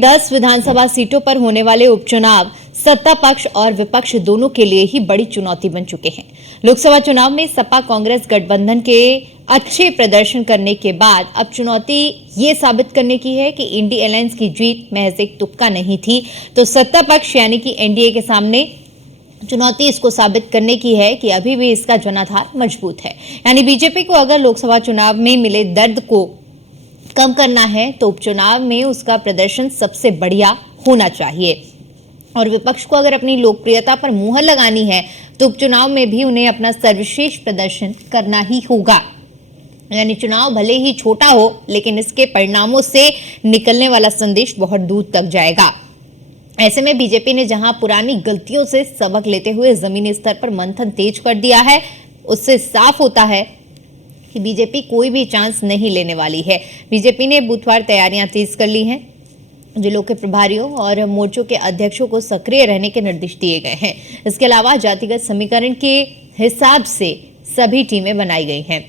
में 10 विधानसभा सीटों पर होने वाले उपचुनाव सत्ता पक्ष और विपक्ष दोनों के लिए ही बड़ी चुनौती बन चुके हैं। लोकसभा चुनाव में सपा कांग्रेस गठबंधन के अच्छे प्रदर्शन करने के बाद अब चुनौती ये साबित करने की है कि इंडी अलायंस की जीत महज एक तुक्का नहीं थी, तो सत्ता पक्ष यानी कि एनडीए के सामने चुनौती इसको साबित करने की है कि अभी भी इसका जनाधार मजबूत है। यानी बीजेपी को अगर लोकसभा चुनाव में मिले दर्द को कम करना है तो उपचुनाव में उसका प्रदर्शन सबसे बढ़िया होना चाहिए, और विपक्ष को अगर अपनी लोकप्रियता पर मुहर लगानी है तो उपचुनाव में भी उन्हें अपना सर्वश्रेष्ठ प्रदर्शन करना ही होगा। यानी चुनाव भले ही छोटा हो, लेकिन इसके परिणामों से निकलने वाला संदेश बहुत दूर तक जाएगा। ऐसे में बीजेपी ने जहां पुरानी गलतियों से सबक लेते हुए जमीनी स्तर पर मंथन तेज कर दिया है, उससे साफ होता है कि बीजेपी कोई भी चांस नहीं लेने वाली है। बीजेपी ने बूथवार तैयारियां तेज कर ली हैं। जिलों के प्रभारियों और मोर्चों के अध्यक्षों को सक्रिय रहने के निर्देश दिए गए हैं। इसके अलावा जातिगत समीकरण के हिसाब से सभी टीमें बनाई गई हैं।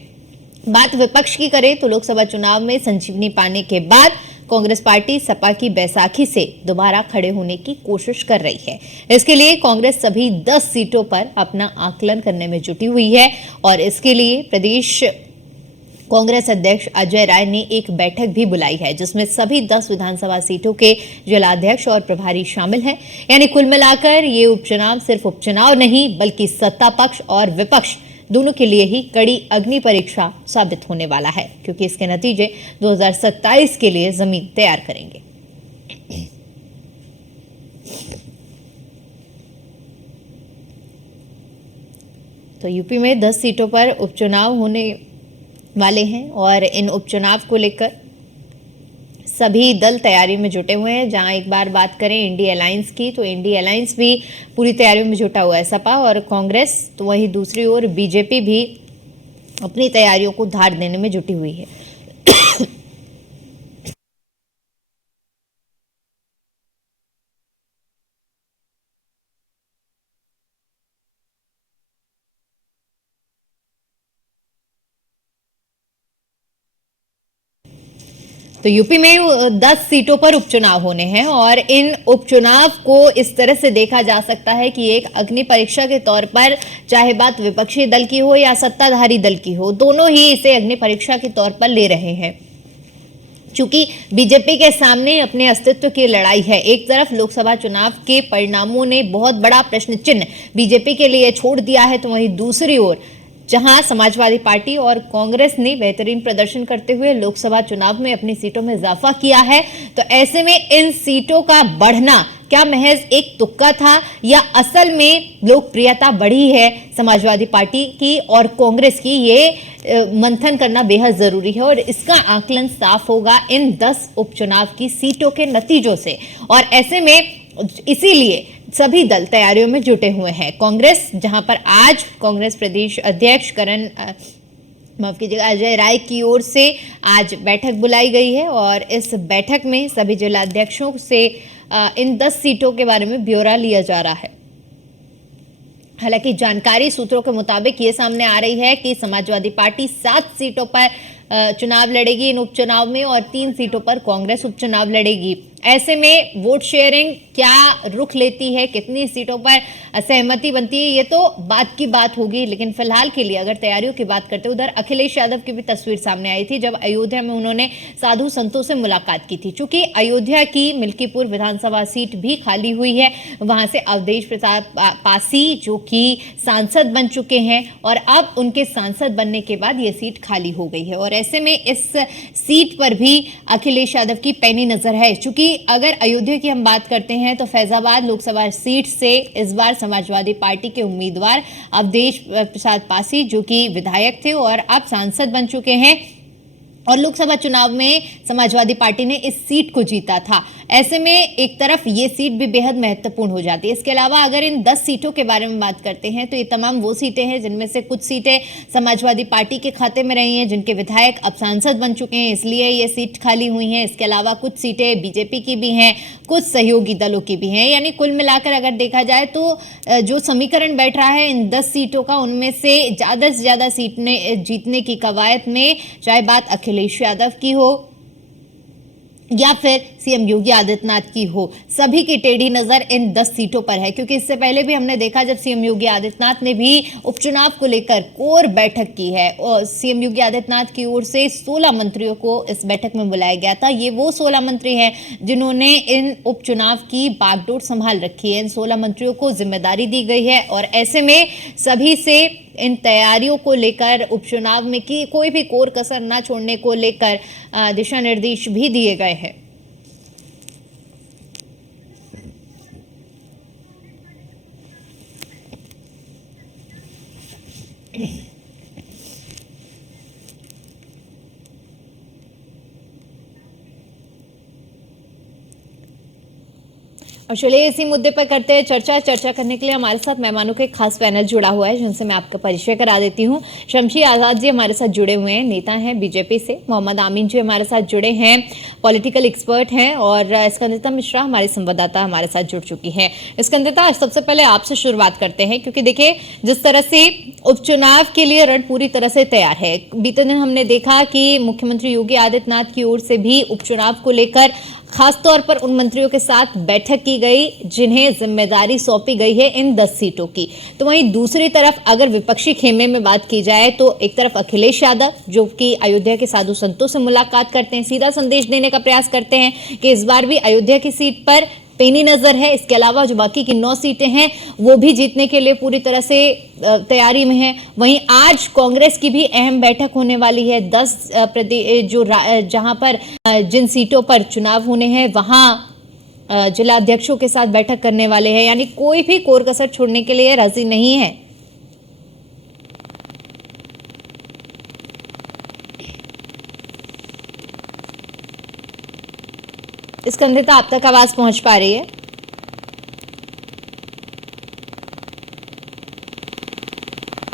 बात विपक्ष की करें तो लोकसभा चुनाव में संजीवनी पाने के बाद कांग्रेस पार्टी सपा की बैसाखी से दोबारा खड़े होने की कोशिश कर रही है। इसके लिए कांग्रेस सभी 10 सीटों पर अपना आकलन करने में जुटी हुई है, और इसके लिए प्रदेश कांग्रेस अध्यक्ष अजय राय ने एक बैठक भी बुलाई है, जिसमें सभी 10 विधानसभा सीटों के जिलाध्यक्ष और प्रभारी शामिल हैं। यानी कुल मिलाकर ये उपचुनाव सिर्फ उपचुनाव नहीं, बल्कि सत्ता पक्ष और विपक्ष दोनों के लिए ही कड़ी अग्नि परीक्षा साबित होने वाला है, क्योंकि इसके नतीजे 2027 के लिए जमीन तैयार करेंगे। तो यूपी में 10 सीटों पर उपचुनाव होने वाले हैं, और इन उपचुनाव को लेकर सभी दल तैयारी में जुटे हुए हैं। जहां एक बार बात करें इंडी अलायंस की, तो इंडी अलायंस भी पूरी तैयारियों में जुटा हुआ है। सपा और कांग्रेस, तो वहीं दूसरी ओर बीजेपी भी अपनी तैयारियों को धार देने में जुटी हुई है। तो यूपी में 10 सीटों पर उपचुनाव होने हैं, और इन उपचुनाव को इस तरह से देखा जा सकता है कि एक अग्नि परीक्षा के तौर पर, चाहे बात विपक्षी दल की हो या सत्ताधारी दल की हो, दोनों ही इसे अग्नि परीक्षा के तौर पर ले रहे हैं। चूंकि बीजेपी के सामने अपने अस्तित्व की लड़ाई है। एक तरफ लोकसभा चुनाव के परिणामों ने बहुत बड़ा प्रश्न चिन्ह बीजेपी के लिए छोड़ दिया है, तो वहीं दूसरी ओर जहां समाजवादी पार्टी और कांग्रेस ने बेहतरीन प्रदर्शन करते हुए लोकसभा चुनाव में अपनी सीटों में इजाफा किया है, तो ऐसे में इन सीटों का बढ़ना क्या महज एक तुक्का था, या असल में लोकप्रियता बढ़ी है समाजवादी पार्टी की और कांग्रेस की, ये मंथन करना बेहद जरूरी है। और इसका आकलन साफ होगा इन 10 उपचुनाव की सीटों के नतीजों से। और ऐसे में इसीलिए सभी दल तैयारियों में जुटे हुए हैं। कांग्रेस, जहां पर आज कांग्रेस प्रदेश अध्यक्ष माफ कीजिएगा अजय राय की ओर से आज बैठक बुलाई गई है, और इस बैठक में सभी जिलाध्यक्षों से इन 10 सीटों के बारे में ब्यौरा लिया जा रहा है। हालांकि जानकारी सूत्रों के मुताबिक ये सामने आ रही है कि समाजवादी पार्टी 7 सीटों पर चुनाव लड़ेगी इन उपचुनाव में, और 3 सीटों पर कांग्रेस उपचुनाव लड़ेगी। ऐसे में वोट शेयरिंग क्या रुख लेती है, कितनी सीटों पर सहमति बनती है, ये तो बात की बात होगी। लेकिन फिलहाल के लिए अगर तैयारियों की बात करते, उधर अखिलेश यादव की भी तस्वीर सामने आई थी जब अयोध्या में उन्होंने साधु संतों से मुलाकात की थी। चूंकि अयोध्या की मिल्कीपुर विधानसभा सीट भी खाली हुई है, वहां से अवधेश प्रताप पासी जो कि सांसद बन चुके हैं, और अब उनके सांसद बनने के बाद ये सीट खाली हो गई है। और ऐसे में इस सीट पर भी अखिलेश यादव की पैनी नजर है। चूंकि अगर अयोध्या की हम बात करते हैं तो फैजाबाद लोकसभा सीट से इस बार समाजवादी पार्टी के उम्मीदवार अवधेश प्रसाद पासी, जो कि विधायक थे और अब सांसद बन चुके हैं, और लोकसभा चुनाव में समाजवादी पार्टी ने इस सीट को जीता था। ऐसे में एक तरफ ये सीट भी बेहद महत्वपूर्ण हो जाती है। इसके अलावा अगर इन 10 सीटों के बारे में बात करते हैं तो ये तमाम वो सीटें हैं जिनमें से कुछ सीटें समाजवादी पार्टी के खाते में रही हैं, जिनके विधायक अब सांसद बन चुके हैं, इसलिए ये सीट खाली हुई हैं। इसके अलावा कुछ सीटें बीजेपी की भी हैं, कुछ सहयोगी दलों की भी हैं। यानी कुल मिलाकर अगर देखा जाए तो जो समीकरण बैठ रहा है इन 10 सीटों का, उनमें से ज्यादा सीटें जीतने की कवायद में, चाहे बात अखिलेश यादव की हो या फिर सीएम योगी आदित्यनाथ की हो, सभी की टेढ़ी नजर इन 10 सीटों पर है। क्योंकि इससे पहले भी हमने देखा जब सीएम योगी आदित्यनाथ ने भी उपचुनाव को लेकर कोर बैठक की है और सीएम योगी आदित्यनाथ की ओर से 16 मंत्रियों को इस बैठक में बुलाया गया था। ये वो 16 मंत्री हैं जिन्होंने इन उपचुनाव की बागडोर संभाल रखी है। इन 16 मंत्रियों को जिम्मेदारी दी गई है और ऐसे में सभी से इन तैयारियों को लेकर उपचुनाव में की कोई भी कोर कसर न छोड़ने को लेकर दिशा निर्देश भी दिए गए हैं। और चलिए इसी मुद्दे पर करते हैं चर्चा करने के लिए हमारे साथ मेहमानों के खास पैनल जुड़ा हुआ है जिनसे मैं आपका परिचय करा देती हूं। शमशी आजाद जी हमारे साथ जुड़े हुए हैं, नेता हैं बीजेपी से। मोहम्मद आमीन जी हमारे साथ जुड़े हैं, पॉलिटिकल एक्सपर्ट हैं। और स्कंदिता मिश्रा हमारी संवाददाता हमारे साथ जुड़ चुकी है। स्कंदिता, आज सबसे पहले आपसे शुरुआत करते हैं क्योंकि देखिए जिस तरह से उपचुनाव के लिए रण पूरी तरह से तैयार है। बीते दिन हमने देखा कि मुख्यमंत्री योगी आदित्यनाथ की ओर से भी उपचुनाव को लेकर खासतौर पर उन मंत्रियों के साथ बैठक की गई जिन्हें जिम्मेदारी सौंपी गई है इन 10 सीटों की। तो वहीं दूसरी तरफ अगर विपक्षी खेमे में बात की जाए तो एक तरफ अखिलेश यादव जो कि अयोध्या के साधु संतों से मुलाकात करते हैं, सीधा संदेश देने का प्रयास करते हैं कि इस बार भी अयोध्या की सीट पर पेनी नजर है। इसके अलावा जो बाकी की 9 सीटें हैं वो भी जीतने के लिए पूरी तरह से तैयारी में है। वहीं आज कांग्रेस की भी अहम बैठक होने वाली है। 10 जहां पर जिन सीटों पर चुनाव होने हैं वहां जिला अध्यक्षों के साथ बैठक करने वाले हैं, यानी कोई भी कोर कसर छोड़ने के लिए राजी नहीं है। स्कंदिता, आप तक आवाज पहुंच पा रही है?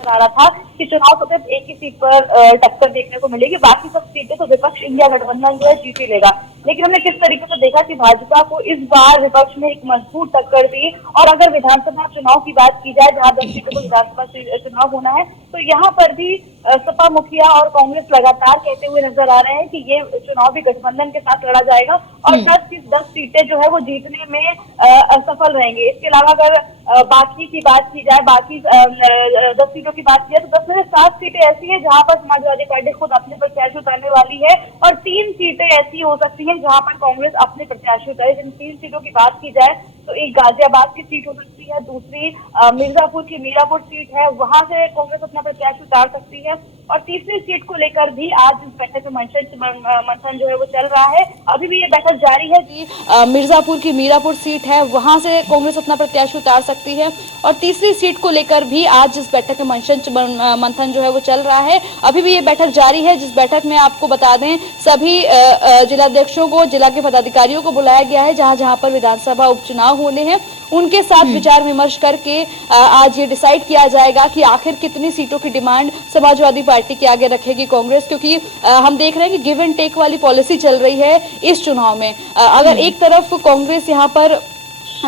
आ रहा था कि चुनाव तो सिर्फ एक ही सीट पर टक्कर देखने को मिलेगी, बाकी सब सीटें तो विपक्ष इंडिया गठबंधन जो है जीत ही लेगा। लेकिन हमने किस तरीके से देखा कि भाजपा को इस बार विपक्ष में एक मजबूत टक्कर दी। और अगर विधानसभा चुनाव की बात की जाए जहां 10 सीटों को विधानसभा चुनाव होना है, तो यहाँ पर भी सपा मुखिया और कांग्रेस लगातार कहते हुए नजर आ रहे हैं कि ये चुनाव भी गठबंधन के साथ लड़ा जाएगा और 10 सीटें जो है वो जीतने में असफल रहेंगे। इसके अलावा अगर बाकी की बात की जाए, बाकी 10 सीटों की बात की जाए तो 10 में से 7 सीटें ऐसी है जहां पर समाजवादी पार्टी खुद अपने प्रत्याशी उतारने वाली है और 3 सीटें ऐसी हो सकती हैं जहां पर कांग्रेस अपने प्रत्याशी उतारे। जिन 3 सीटों की बात की जाए तो एक गाजियाबाद की सीट हो सकती है, दूसरी मिर्जापुर की मीरापुर सीट है, वहां से कांग्रेस अपना प्रत्याशी उतार सकती है और तीसरी सीट को लेकर भी आज इस बैठक में मंथन जो है वो चल रहा है। अभी भी ये बैठक जारी है कि मिर्जापुर की मीरापुर सीट है, वहां से कांग्रेस अपना प्रत्याशी उतार सकती है और तीसरी सीट को लेकर भी आज इस बैठक में मंथन जो है वो चल रहा है। अभी भी ये बैठक जारी है जिस बैठक में आपको बता दें सभी जिलाध्यक्षों को, जिला के पदाधिकारियों को बुलाया गया है जहां जहां पर विधानसभा उपचुनाव होने हैं उनके साथ विचार विमर्श करके आज ये डिसाइड किया जाएगा कि आखिर कितनी सीटों की डिमांड समाजवादी पार्टी के आगे रखेगी कांग्रेस। क्योंकि हम देख रहे हैं कि गिव एंड टेक वाली पॉलिसी चल रही है इस चुनाव में। अगर एक तरफ कांग्रेस यहाँ पर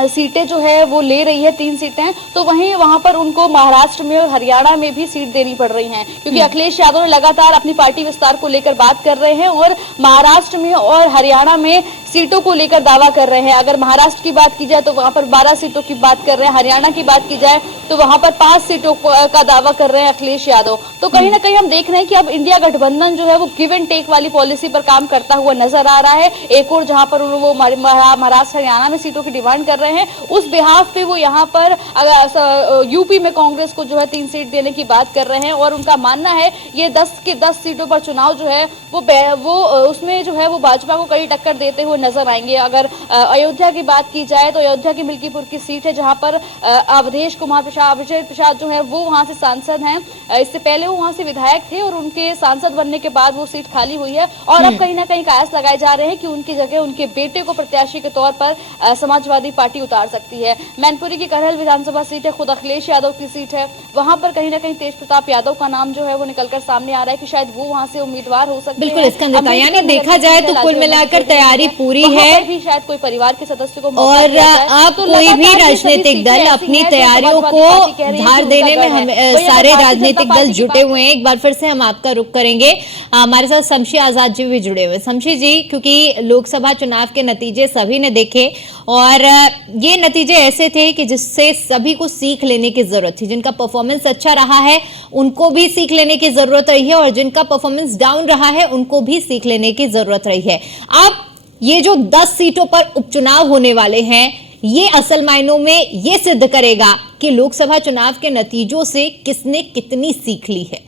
सीटें जो है वो ले रही है 3 सीटें, तो वहीं वहां पर उनको महाराष्ट्र में और हरियाणा में भी सीट देनी पड़ रही हैं क्योंकि अखिलेश यादव ने लगातार अपनी पार्टी विस्तार को लेकर बात कर रहे हैं और महाराष्ट्र में और हरियाणा में सीटों को लेकर दावा कर रहे हैं। अगर महाराष्ट्र की बात की जाए तो वहां पर 12 सीटों की बात कर रहे हैं, हरियाणा की बात की जाए तो वहां पर 5 सीटों का दावा कर रहे हैं अखिलेश यादव। तो कहीं ना कहीं हम देख रहे हैं कि अब इंडिया गठबंधन जो है वो गिव एंड टेक वाली पॉलिसी पर काम करता हुआ नजर आ रहा है। एक और जहां पर वो महाराष्ट्र हरियाणा में सीटों की डिमांड कर रहे हैं उस बिहाफ पे वो यहाँ पर यूपी में कांग्रेस को जो है 3 सीट देने की बात कर रहे हैं और उनका मानना है ये 10 के 10 सीटों पर चुनाव जो है वो उसमें जो है वो भाजपा को कड़ी टक्कर देते हुए नजर आएंगे। अगर अयोध्या की बात की जाए तो अयोध्या की मिल्कीपुर की सीट है जहां पर अवधेश कुमार प्रसाद जो है वो वहां से सांसद हैं। इससे पहले वो वहां से विधायक थे और उनके सांसद बनने के बाद वो सीट खाली हुई है और अब कहीं ना कहीं कयास लगाए जा रहे हैं कि उनकी जगह उनके बेटे को प्रत्याशी के तौर पर समाजवादी पार्टी पार्टी उतार सकती है। मैनपुरी की करहल विधानसभा सीट है, खुद अखिलेश यादव की सीट है, वहां पर कहीं ना कहीं तेज प्रताप यादव का नाम जो है वो निकलकर सामने आ रहा है कि शायद वो वहां से उम्मीदवार हो सकते हैं। बिल्कुल स्कंदता, यानी देखा जाए तो कुल मिलाकर तैयारी पूरी है भी शायद कोई परिवार के सदस्य को और अब कोई भी राजनीतिक दल अपनी तैयारियों को धार देने में सारे राजनीतिक दल जुटे हुए हैं। एक बार फिर से हम आपका रुख करेंगे, हमारे साथ शमशी आजाद जी भी जुड़े हुए। शमशी जी, क्योंकि लोकसभा चुनाव के नतीजे सभी ने देखे और ये नतीजे ऐसे थे कि जिससे सभी को सीख लेने की जरूरत थी। जिनका परफॉर्मेंस अच्छा रहा है उनको भी सीख लेने की जरूरत रही है और जिनका परफॉर्मेंस डाउन रहा है उनको भी सीख लेने की जरूरत रही है। अब ये जो 10 सीटों पर उपचुनाव होने वाले हैं, ये असल मायनों में ये सिद्ध करेगा कि लोकसभा चुनाव के नतीजों से किसने कितनी सीख ली है।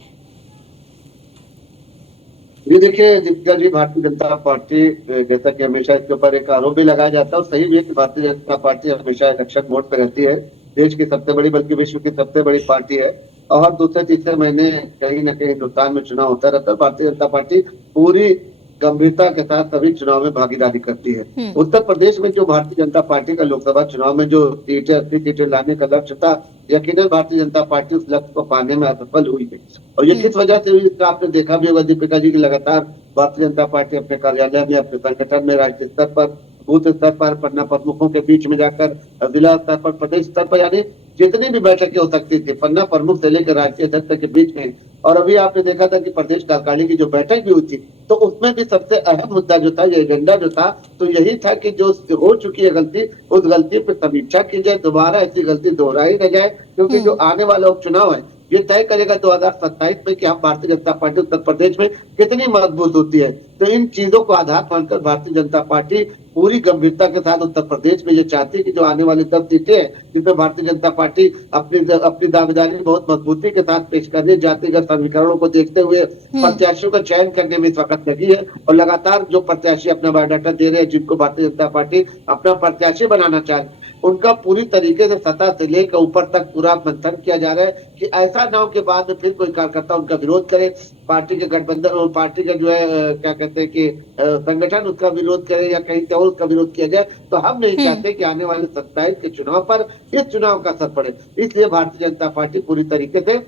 ये देखिए दीपिका जी, भारतीय जनता पार्टी जैसा कि हमेशा इसके ऊपर एक आरोप भी लगाया जाता है और सही भी है कि भारतीय जनता पार्टी हमेशा एक रक्षक मोड पे रहती है। देश की सबसे बड़ी बल्कि विश्व की सबसे बड़ी पार्टी है और हर दूसरे तीसरे महीने कहीं ना कहीं हिंदुस्तान में चुनाव होता रहता है। भारतीय जनता पार्टी पूरी गंभीरता के साथ सभी चुनाव में भागीदारी करती है। उत्तर प्रदेश में जो भारतीय जनता पार्टी का लोकसभा चुनाव में जो सीटें 80 सीटें लाने का लक्ष्य था, यकीनन भारतीय जनता पार्टी उस लक्ष्य को पाने में असफल हुई है। और ये किस वजह से हुई, इसका आपने देखा भी होगा दीपिका जी की लगातार भारतीय जनता पार्टी अपने कार्यालय में, अपने संगठन में, राष्ट्रीय स्तर पर, बूथ स्तर पर, पन्ना प्रमुखों के बीच में जाकर, जिला स्तर पर, प्रदेश स्तर पर, यानी जितनी भी बैठकें हो सकती थी पन्ना प्रमुख से लेकर राष्ट्रीय अध्यक्ष के बीच में। और अभी आपने देखा था कि प्रदेश कार्यकारिणी की जो बैठक भी हुई थी तो उसमें भी सबसे अहम मुद्दा जो था, ये एजेंडा जो था, तो यही था कि जो हो चुकी है गलती, उस गलती पर समीक्षा की जाए, दोबारा ऐसी गलती दोहराई न जाए, क्योंकि जो आने वाला उपचुनाव है ये तय करेगा 2027 में कि हम भारतीय जनता पार्टी उत्तर प्रदेश में कितनी मजबूत होती है। तो इन चीजों को आधार मानकर भारतीय जनता पार्टी पूरी गंभीरता के साथ उत्तर प्रदेश में ये चाहती है कि जो आने वाली 10 सीटें हैं जिसमें भारतीय जनता पार्टी अपनी दावेदारी बहुत मजबूती के साथ पेश करने, जातिगत समीकरणों को देखते हुए प्रत्याशियों का चयन करने में इस वक्त लगी है और लगातार जो प्रत्याशी अपना बायोडाटा दे रहे हैं, जिनको भारतीय जनता पार्टी अपना प्रत्याशी बनाना चाहती है, उनका पूरी तरीके से सतह से लेकर ऊपर तक पूरा मंथन किया जा रहा है कि ऐसा ना हो के बाद में फिर कोई कार्यकर्ता उनका विरोध करे, पार्टी के गठबंधन और पार्टी का जो है क्या कहते हैं कि संगठन उसका विरोध करे या कहीं और उसका विरोध किया जाए। तो हम नहीं चाहते कि आने वाले 27 के चुनाव पर इस चुनाव का असर पड़े। इसलिए भारतीय जनता पार्टी पूरी तरीके से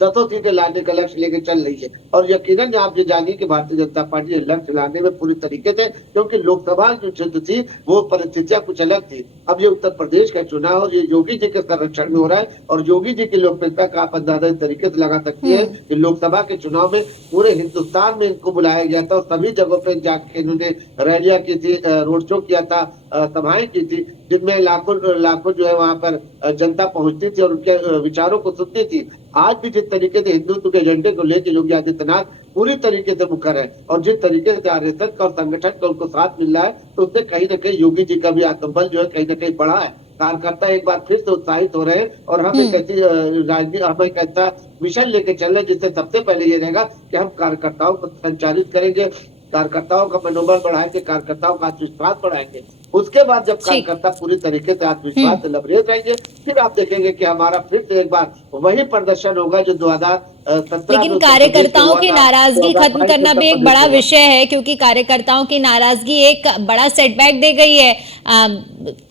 10 सीटें लाने का लक्ष्य लेकर चल रही है और यकीनन आप ये जानिए कि भारतीय जनता पार्टी लक्ष्य लाने में पूरी तरीके से, क्योंकि लोकसभा जो क्षेत्र थी वो परिस्थितियां कुछ अलग थी। अब ये उत्तर प्रदेश का चुनाव ये योगी जी के संरक्षण में हो रहा है और योगी जी की लोकप्रियता का आप अंदाजा इस तरीके से लगा सकती है कि लोकसभा के चुनाव में पूरे हिंदुस्तान में इनको बुलाया गया था और सभी जगहों पर जाके इन्होंने रैलियां की थी, रोड शो किया था, सभाएं की थी, जिनमें लाखों जो है वहां पर जनता पहुंचती थी और उनके विचारों को सुनती थी। आज भी जिस तरीके से हिंदुत्व के एजेंडे को लेकर योगी आदित्यनाथ पूरी तरीके से मुखर है और जिस तरीके से आरएसएस का और संगठन का उनको साथ मिल रहा है, तो उससे कहीं ना कहीं योगी जी का भी आत्मबल जो है कहीं ना कहीं बढ़ा है। कार्यकर्ता एक बार फिर से उत्साहित हो रहे हैं और हम एक ऐसी राजनीति, हम एक ऐसा मिशन लेके चल रहे हैं जिससे सबसे पहले ये रहेगा कि हम कार्यकर्ताओं को संचालित करेंगे, कार्यकर्ताओं का मनोबल बढ़ाएंगे, कार्यकर्ताओं का आत्मविश्वास बढ़ाएंगे। उसके बाद जब कार्यकर्ता पूरी तरीके से आत्मविश्वास से लबरेज रहेंगे, फिर आप देखेंगे कि हमारा फिर से एक बार वही प्रदर्शन होगा जो 2017। लेकिन कार्यकर्ताओं की नाराजगी खत्म करना भी एक बड़ा विषय है, क्योंकि कार्यकर्ताओं की नाराजगी एक बड़ा सेटबैक दे गई है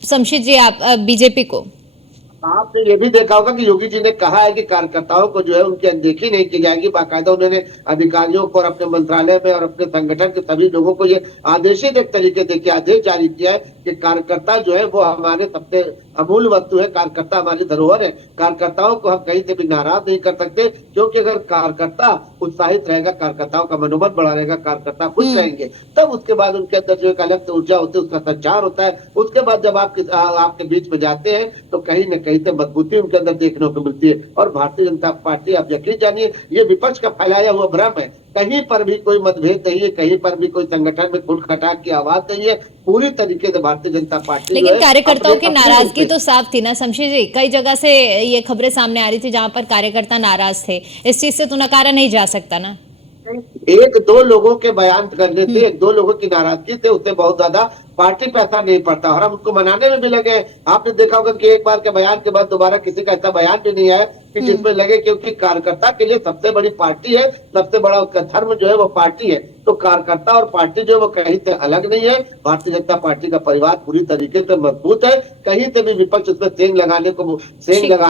शमशी जी आप बीजेपी को। आपने ये भी देखा होगा कि योगी जी ने कहा है कि कार्यकर्ताओं को जो है उनकी अनदेखी नहीं की जाएगी। बाकायदा उन्होंने अधिकारियों को और अपने मंत्रालय में और अपने संगठन के सभी लोगों को ये आदेशित एक तरीके से आदेश जारी किया है कि कार्यकर्ता जो है वो हमारे सबसे अमूल्य वस्तु है, कार्यकर्ता हमारी धरोहर है। कार्यकर्ताओं को हम कहीं से भी नाराज नहीं कर सकते, क्योंकि अगर कार्यकर्ता उत्साहित रहेगा, कार्यकर्ताओं का मनोबल बढ़ा रहेगा, कार्यकर्ता खुश रहेंगे, तब उसके बाद उनके अंदर जो एक अलग से ऊर्जा होती है, उसका संचार होता है। उसके बाद जब आपके बीच में जाते हैं तो कहीं न कहीं से मजबूती उनके अंदर देखने को मिलती है। और भारतीय जनता पार्टी, आप यकीन जानिए, ये विपक्ष का फैलाया हुआ भ्रम है, कहीं पर भी कोई मतभेद नहीं है, कहीं पर भी कोई संगठन में खुट खटाक की आवाज नहीं है। पूरी तरीके से भारतीय जनता पार्टी, लेकिन कार्यकर्ताओं की नाराजगी तो साफ थी ना शमशी जी, कई जगह से ये खबरें सामने आ रही थी जहां पर कार्यकर्ता नाराज थे, इस चीज से तो नकारा नहीं जा सकता ना। एक दो लोगों के बयान करने से, एक दो लोगों की नाराजगी से उससे बहुत ज्यादा पार्टी पे असर नहीं पड़ता और हम उसको मनाने में भी लगे। आपने देखा होगा कि एक बार के बयान के बाद दोबारा किसी का ऐसा बयान भी नहीं है कि जिसमें लगे, क्योंकि कार्यकर्ता के लिए सबसे बड़ी पार्टी है, सबसे बड़ा उसका धर्म जो है वो पार्टी है। तो कार्यकर्ता और पार्टी जो है वो कहीं से अलग नहीं है। भारतीय जनता पार्टी का परिवार पूरी तरीके से मजबूत है, कहीं से भी विपक्ष उसमें सेंध लगा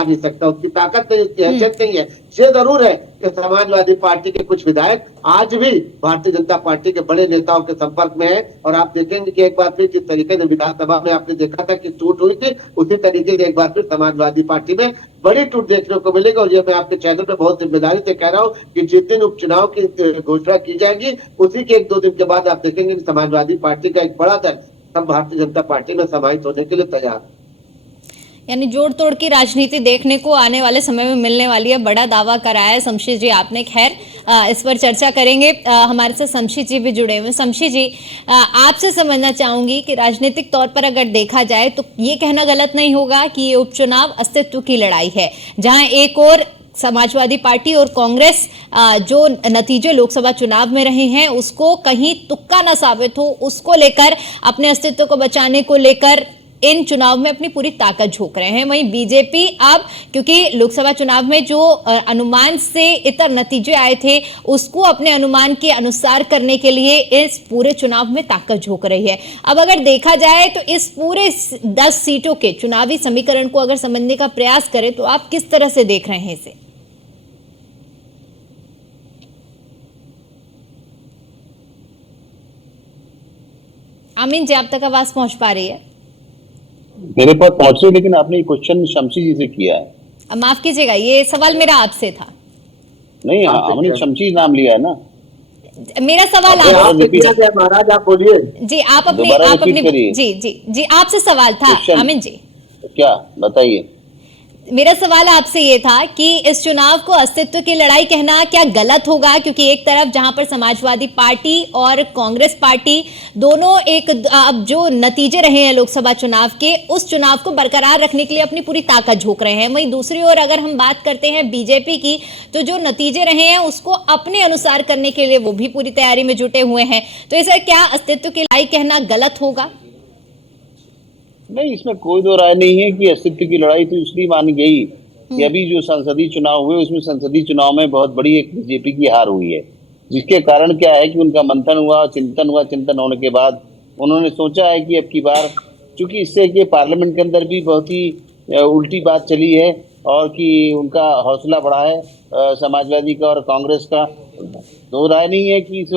नहीं सकता, उसकी ताकत नहीं, उसकी हैसियत नहीं है। ये जरूर है कि समाजवादी पार्टी के कुछ विधायक आज भी भारतीय जनता पार्टी के बड़े नेताओं के संपर्क में है। और आप देखेंगे कि एक बार फिर जिस तरीके से विधानसभा में आपने देखा था कि टूट हुई थी, उसी तरीके से एक बार फिर समाजवादी पार्टी में बड़ी टूट देखने को मिलेगी। और ये मैं आपके चैनल पे बहुत जिम्मेदारी से कह रहा हूँ कि जिस दिन उपचुनाव की घोषणा की जाएगी, उसी के 1-2 दिन के बाद आप देखेंगे कि समाजवादी पार्टी का एक बड़ा दल हम भारतीय जनता पार्टी में समाहित होने के लिए तैयार। यानी जोड़ तोड़ की राजनीति देखने को आने वाले समय में मिलने वाली है, बड़ा दावा कराया है शमशी जी आपने। खैर इस पर चर्चा करेंगे। हमारे साथ शमशी जी भी जुड़े हुए। शमशी जी, आपसे समझना चाहूंगी कि राजनीतिक तौर पर अगर देखा जाए तो ये कहना गलत नहीं होगा कि ये उपचुनाव अस्तित्व की लड़ाई है, जहां एक और समाजवादी पार्टी और कांग्रेस जो नतीजे लोकसभा चुनाव में रहे हैं उसको कहीं तुक्का ना साबित हो, उसको लेकर अपने अस्तित्व को बचाने को लेकर इन चुनाव में अपनी पूरी ताकत झोंक रहे हैं। वहीं बीजेपी अब, क्योंकि लोकसभा चुनाव में जो अनुमान से इतर नतीजे आए थे उसको अपने अनुमान के अनुसार करने के लिए इस पूरे चुनाव में ताकत झोंक रही है। अब अगर देखा जाए तो इस पूरे 10 सीटों के चुनावी समीकरण को अगर समझने का प्रयास करें तो आप किस तरह से देख रहे हैं इसे? आमीन जी, आप तक आवाज पहुंच पा रही है? मेरे पास पहुंचे, लेकिन आपने क्वेश्चन शमशी जी से किया है। माफ कीजिएगा, ये सवाल मेरा आपसे था। नहीं, हमने शमशी नाम लिया है ना। मेरा सवाल महाराज आप बोलिए जी। आप अपने जी आपसे सवाल था अमिन जी। क्या बताइए? मेरा सवाल आपसे ये था कि इस चुनाव को अस्तित्व की लड़ाई कहना क्या गलत होगा, क्योंकि एक तरफ जहां पर समाजवादी पार्टी और कांग्रेस पार्टी दोनों एक अब जो नतीजे रहे हैं लोकसभा चुनाव के, उस चुनाव को बरकरार रखने के लिए अपनी पूरी ताकत झोंक रहे हैं। वहीं दूसरी ओर अगर हम बात करते हैं बीजेपी की, तो जो नतीजे रहे हैं उसको अपने अनुसार करने के लिए वो भी पूरी तैयारी में जुटे हुए हैं। तो इसे क्या अस्तित्व की लड़ाई कहना गलत होगा? नहीं, इसमें कोई दो राय नहीं है कि अस्तित्व की लड़ाई तो इसलिए मानी गई कि अभी जो संसदीय चुनाव हुए उसमें संसदीय चुनाव में बहुत बड़ी एक बीजेपी की हार हुई है, जिसके कारण क्या है कि उनका मंथन हुआ, चिंतन होने के बाद उन्होंने सोचा है कि अब की बार, चूंकि इससे कि पार्लियामेंट के अंदर भी बहुत ही उल्टी बात चली है और कि उनका हौसला बढ़ा है समाजवादी का और कांग्रेस का। दो राय नहीं है कि इस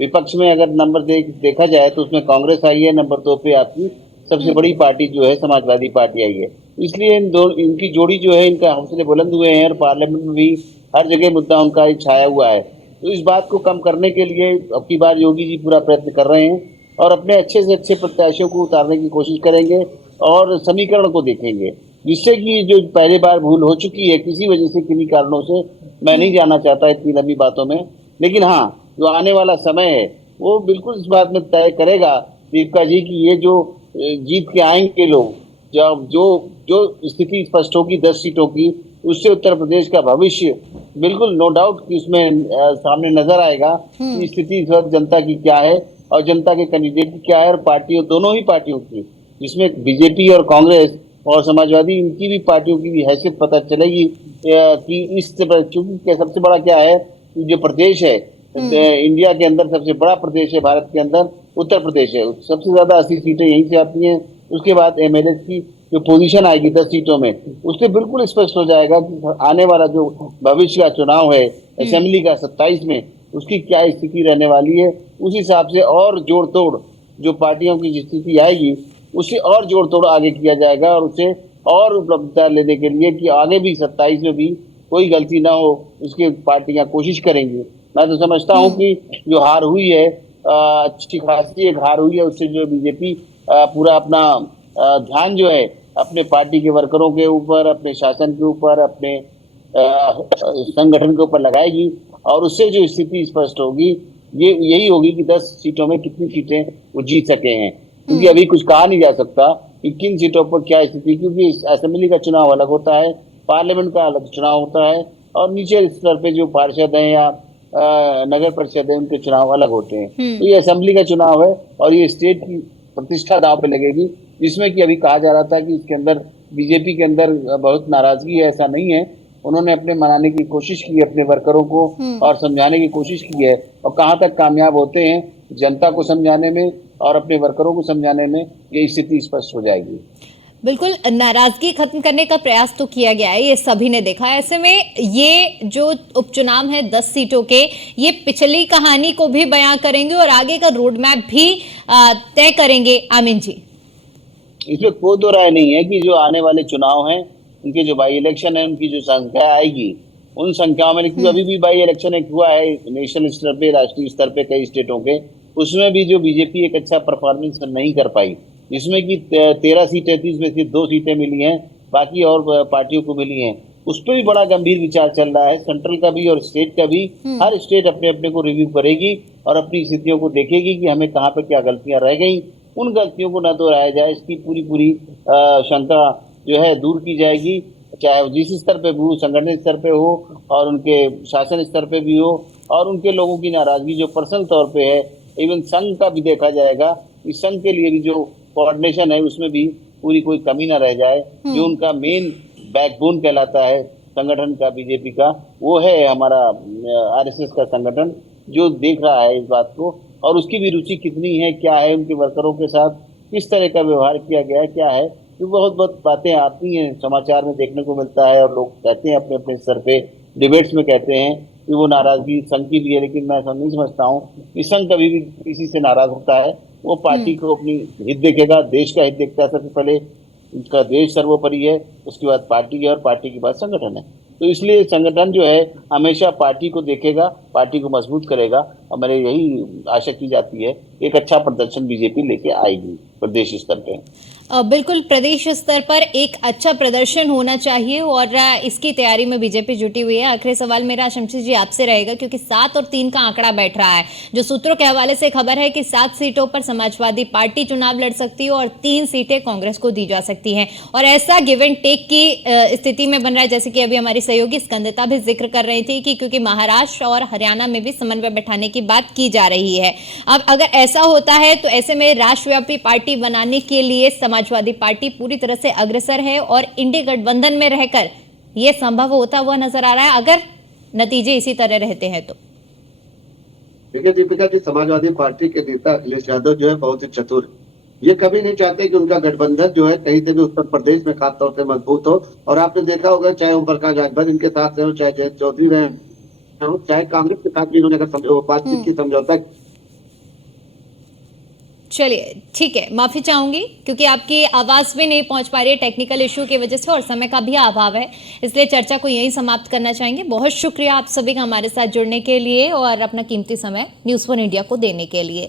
विपक्ष में अगर नंबर देखा जाए तो उसमें कांग्रेस आई है, नंबर 2 पे आपकी सबसे बड़ी पार्टी जो है समाजवादी पार्टी आई है। इसलिए इनकी जोड़ी जो है, इनका हौसले बुलंद हुए हैं और पार्लियामेंट में भी हर जगह मुद्दा उनका छाया हुआ है। तो इस बात को कम करने के लिए अब की बार योगी जी पूरा प्रयत्न कर रहे हैं और अपने अच्छे से अच्छे प्रत्याशियों को उतारने की कोशिश करेंगे और समीकरण को देखेंगे, जिससे कि जो पहले बार भूल हो चुकी है किसी वजह से, किन्हीं कारणों से, मैं नहीं जाना चाहता इतनी लंबी बातों में, लेकिन हाँ, जो आने वाला समय है वो बिल्कुल इस बात में तय करेगा दीपिका जी की ये जो जीत के आएंगे लोग, जब जो स्थिति स्पष्ट होगी 10 सीटों की, उससे उत्तर प्रदेश का भविष्य बिल्कुल नो डाउट कि उसमें सामने नजर आएगा कि स्थिति इस वक्त जनता की क्या है और जनता के कैंडिडेट की क्या है, और पार्टियों, दोनों ही पार्टियों की, जिसमें बीजेपी और कांग्रेस और समाजवादी, इनकी भी पार्टियों की भी हैसियत पता चलेगी कि इस, चूंकि सबसे बड़ा क्या है, जो प्रदेश है इंडिया के अंदर सबसे बड़ा प्रदेश है भारत के अंदर, उत्तर प्रदेश है। सबसे ज्यादा 80 सीटें यहीं से आती हैं। उसके बाद एमएलए की जो पोजीशन आएगी 10 सीटों में, उससे बिल्कुल स्पष्ट हो जाएगा कि आने वाला जो भविष्य का चुनाव है असेंबली का 27 में, उसकी क्या स्थिति रहने वाली है। उस हिसाब से और जोड़ तोड़ जो पार्टियों की स्थिति आएगी, उससे और जोड़ तोड़ आगे किया जाएगा और उससे और उपलब्धता लेने के लिए कि आगे भी 27 में भी कोई गलती ना हो, उसकी पार्टियां कोशिश करेंगी। मैं तो समझता हूं कि जो हार हुई है, अच्छी खासी एक हार हुई है, उससे जो बीजेपी पूरा अपना ध्यान जो है अपने पार्टी के वर्करों के ऊपर, अपने शासन के ऊपर, अपने संगठन के ऊपर लगाएगी और उससे जो स्थिति स्पष्ट होगी ये यही होगी कि 10 सीटों में कितनी सीटें वो जीत सके हैं, क्योंकि अभी कुछ कहा नहीं जा सकता कि किन सीटों पर क्या स्थिति, क्योंकि असेंबली का चुनाव अलग होता है, पार्लियामेंट का अलग चुनाव होता है और नीचे स्तर पे जो पार्षद हैं या नगर परिषद है उनके चुनाव अलग होते हैं। तो ये असेंबली का चुनाव है और ये स्टेट की प्रतिष्ठा दांव पे लगेगी, जिसमें कि अभी कहा जा रहा था कि इसके अंदर बीजेपी के अंदर बहुत नाराजगी है। ऐसा नहीं है, उन्होंने अपने मनाने की कोशिश की, अपने वर्करों को और समझाने की कोशिश की है, और कहाँ तक कामयाब होते हैं जनता को समझाने में और अपने वर्करों को समझाने में, ये स्थिति स्पष्ट हो जाएगी। बिल्कुल, नाराजगी खत्म करने का प्रयास तो किया गया है, ये सभी ने देखा है। ऐसे में ये जो उपचुनाव है 10 सीटों के, ये पिछली कहानी को भी बयां करेंगे और आगे का रोड मैप भी तय करेंगे। आमीन जी, इसमें कोई दो राय नहीं है कि जो आने वाले चुनाव हैं, उनके जो बाई इलेक्शन है, उनकी जो संख्या आएगी, उन संख्याओं में, लेकिन अभी भी बाई इलेक्शन एक हुआ है नेशनल स्तर पे, राष्ट्रीय स्तर पे कई स्टेटों के, उसमें भी जो बीजेपी एक अच्छा परफॉर्मेंस नहीं कर पाई, जिसमें कि 13 सीटें थी, इसमें सिर्फ 2 सीटें मिली हैं, बाकी और पार्टियों को मिली हैं। उस पर भी बड़ा गंभीर विचार चल रहा है, सेंट्रल का भी और स्टेट का भी। हर स्टेट अपने अपने को रिव्यू करेगी और अपनी स्थितियों को देखेगी कि हमें कहाँ पे क्या गलतियां रह गई, उन गलतियों को न दोहराया जाए, इसकी पूरी शंका जो है दूर की जाएगी, चाहे जिस स्तर पे भी हो, संगठन स्तर पे हो और उनके शासन स्तर पे भी हो, और उनके लोगों की नाराजगी जो पर्सनल तौर पे है, इवन संघ का भी देखा जाएगा। इस संघ के लिए भी जो कोऑर्डिनेशन है, उसमें भी पूरी कोई कमी ना रह जाए। जो उनका मेन बैकबोन कहलाता है संगठन का, बीजेपी का, वो है हमारा आरएसएस का संगठन, जो देख रहा है इस बात को, और उसकी भी रुचि कितनी है, क्या है, उनके वर्करों के साथ किस तरह का व्यवहार किया गया है, क्या है। तो बहुत बातें आती हैं, समाचार में देखने को मिलता है, और लोग कहते हैं अपने अपने स्तर पे, डिबेट्स में कहते हैं कि वो नाराजगी संघ की भी है, लेकिन मैं ऐसा नहीं समझता हूँ कि संघ कभी भी किसी से नाराज होता है। वो पार्टी को अपनी हित देखेगा, देश का हित देखता है सबसे पहले, उसका देश सर्वोपरि है, उसके बाद पार्टी है, और पार्टी के बाद संगठन है। तो इसलिए संगठन जो है हमेशा पार्टी को देखेगा, पार्टी को मजबूत करेगा, और मेरे यही आशा की जाती है एक अच्छा प्रदर्शन बीजेपी लेके आएगी प्रदेश स्तर पे। बिल्कुल, प्रदेश स्तर पर एक अच्छा प्रदर्शन होना चाहिए और इसकी तैयारी में बीजेपी जुटी हुई है। आखिरी सवाल मेरा शमशी जी आपसे रहेगा, क्योंकि 7 और 3 का आंकड़ा बैठ रहा है। जो सूत्रों के हवाले से खबर है कि 7 सीटों पर समाजवादी पार्टी चुनाव लड़ सकती है और 3 सीटें कांग्रेस को दी जा सकती हैं, और ऐसा गिव एंड टेक की स्थिति में बन रहा है, जैसे कि अभी हमारी सहयोगी स्कंदता भी जिक्र कर रही थी कि क्योंकि महाराष्ट्र और हरियाणा में भी समन्वय बैठाने की बात की जा रही है। अब अगर ऐसा होता है तो ऐसे में राष्ट्रव्यापी पार्टी बनाने के लिए समाजवादी पार्टी पूरी तरह से अग्रसर है, और इंडी गठबंधन में रहकर यह संभव होता हुआ नजर आ रहा है, अगर नतीजे इसी तरह रहते हैं तो। देखिए दीपिका जी, समाजवादी पार्टी के नेता अखिलेश यादव जो है बहुत ही चतुर है। ये कभी नहीं चाहते कि उनका गठबंधन जो है कहीं से भी उत्तर प्रदेश में खास तौर से मजबूत हो। और आपने देखा होगा, चाहे ओम प्रकाश राजभर इनके साथ रहे हो, चाहे जयंत चौधरी रहे हो, चाहे कांग्रेस के साथ भी इन्होंने अगर बातचीत की, समझौता। चलिए ठीक है, माफी चाहूंगी क्योंकि आपकी आवाज भी नहीं पहुंच पा रही है टेक्निकल इश्यू की वजह से, और समय का भी अभाव है, इसलिए चर्चा को यहीं समाप्त करना चाहेंगे। बहुत शुक्रिया आप सभी का हमारे साथ जुड़ने के लिए और अपना कीमती समय न्यूज़ 1 इंडिया को देने के लिए।